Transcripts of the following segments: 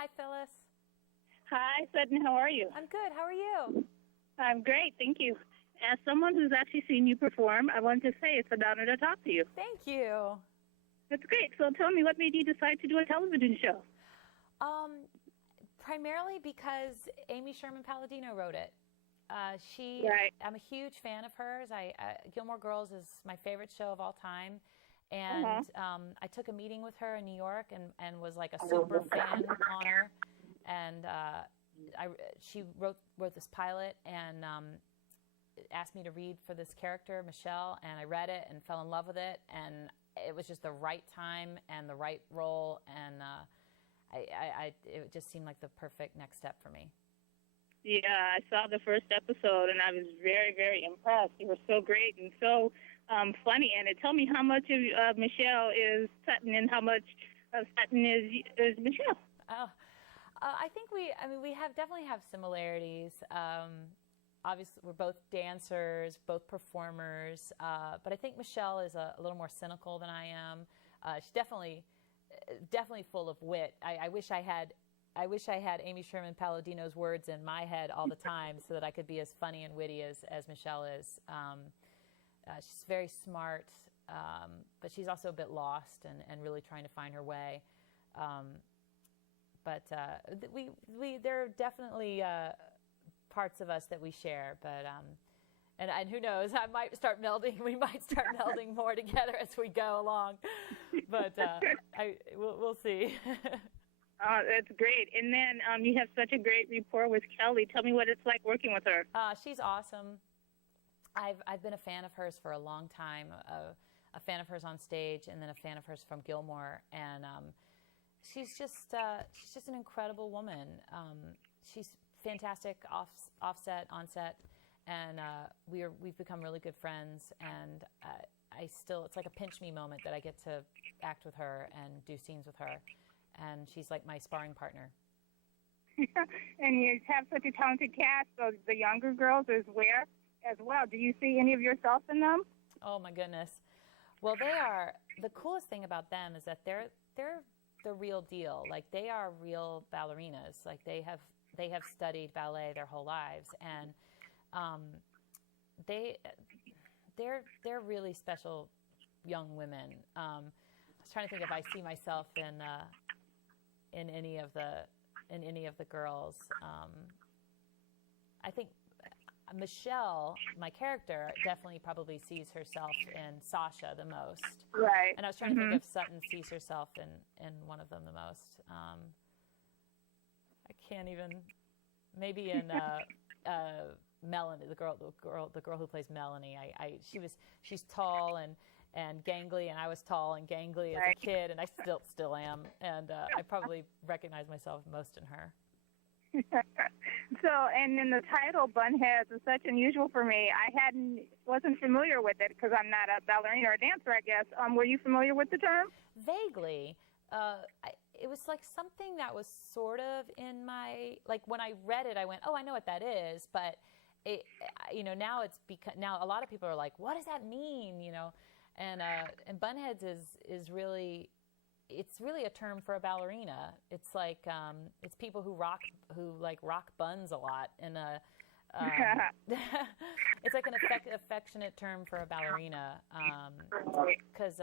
Hi, Phyllis. Hi, Sutton. How are you? I'm good. How are you? I'm great, thank you. As someone who's actually seen you perform, I wanted to say it's an honor to talk to you. Thank you. That's great. So tell me, what made you decide to do a television show? Primarily because Amy Sherman Palladino wrote it. Right. I'm a huge fan of hers. Gilmore Girls is my favorite show of all time. And I took a meeting with her in New York and was like a super fan on her. And she wrote this pilot and asked me to read for this character, Michelle, and I read it and fell in love with it. And it was just the right time and the right role, and it just seemed like the perfect next step for me. Yeah, I saw the first episode, and I was very, very impressed. You were so great and so funny. And tell me how much of Michelle is Sutton and how much of Sutton is Michelle. Oh, I think we definitely have similarities. Obviously, we're both dancers, both performers, but I think Michelle is a little more cynical than I am. She's definitely full of wit. I wish I had Amy Sherman Palladino's words in my head all the time so that I could be as funny and witty as Michelle is. She's very smart, but she's also a bit lost and really trying to find her way. But there are definitely parts of us that we share. But and who knows? We might start melding more together as we go along. But we'll see. Oh, that's great. And then you have such a great rapport with Kelly. Tell me what it's like working with her. She's awesome. I've been a fan of hers for a long time, a fan of hers on stage, and then a fan of hers from Gilmore. And she's just an incredible woman. She's fantastic offset, onset, and we've become really good friends. And it's like a pinch me moment that I get to act with her and do scenes with her. And she's like my sparring partner. And you have such a talented cast, so the younger girls as well. Do you see any of yourself in them? Oh my goodness. Well, they are. The coolest thing about them is that they're the real deal. Like, they are real ballerinas. Like, they have studied ballet their whole lives, and they're really special young women. I was trying to think if I see myself in any of the girls. I think Michelle, my character, definitely probably sees herself in Sasha the most. Right. And I was trying to think if Sutton sees herself in one of them the most. I can't even. Maybe in Melanie, the girl who plays Melanie. She's tall and gangly, and I was tall and gangly as a kid, and I still am, and I probably recognize myself most in her. So, and in the title, Bunheads, is such unusual for me. I wasn't familiar with it because I'm not a ballerina or a dancer, I guess. Were you familiar with the term? Vaguely. It was like something that was sort of in my, like, when I read it, I went, oh, I know what that is, but it, now now a lot of people are like, what does that mean, and Bunheads is really, it's really a term for a ballerina. It's like, it's people who rock buns a lot, and it's like an affectionate term for a ballerina, because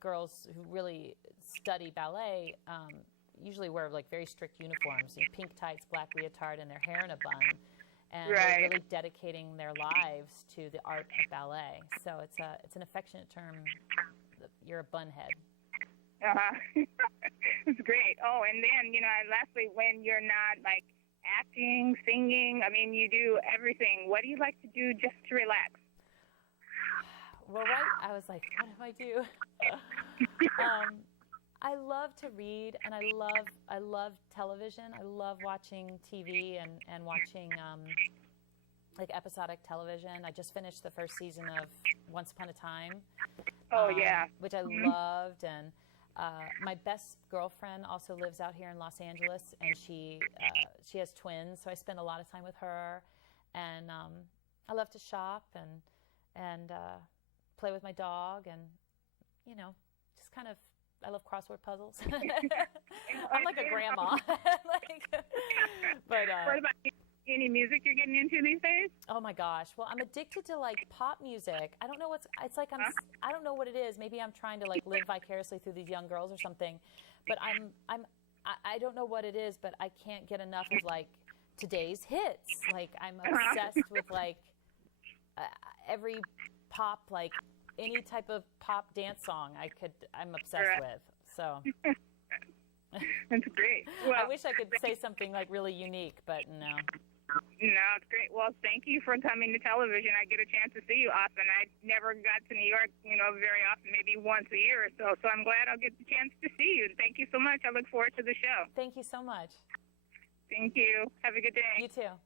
girls who really study ballet usually wear like very strict uniforms, pink tights, black leotard, and their hair in a bun, and they're really dedicating their lives to the art of ballet. So it's an affectionate term. You're a bunhead. It's great. Oh, and then lastly, when you're not like acting, singing, I mean, you do everything. What do you like to do just to relax? Well, I was like, what do I do? I love to read, and I love television. I love watching TV and watching like episodic television. I just finished the first season of Once Upon a Time. Oh, yeah. Which I loved, and my best girlfriend also lives out here in Los Angeles, and she has twins, so I spend a lot of time with her. And I love to shop and play with my dog, and just kind of I love crossword puzzles. I'm like a grandma. But what about any music you're getting into these days? oh my gosh. Well, I'm addicted to like pop music. I don't know it's like I don't know what it is. Maybe I'm trying to like live vicariously through these young girls or something. But I don't know what it is, but I can't get enough of like today's hits. Like I'm obsessed with like every pop, like any type of pop dance song I'm obsessed with. So That's great. Well, I wish I could say something like really unique, but no. No, it's great. Well, thank you for coming to television. I get a chance to see you often. I never got to New York, very often, maybe once a year or so. So I'm glad I'll get the chance to see you. Thank you so much. I look forward to the show. Thank you so much. Thank you. Have a good day. You too.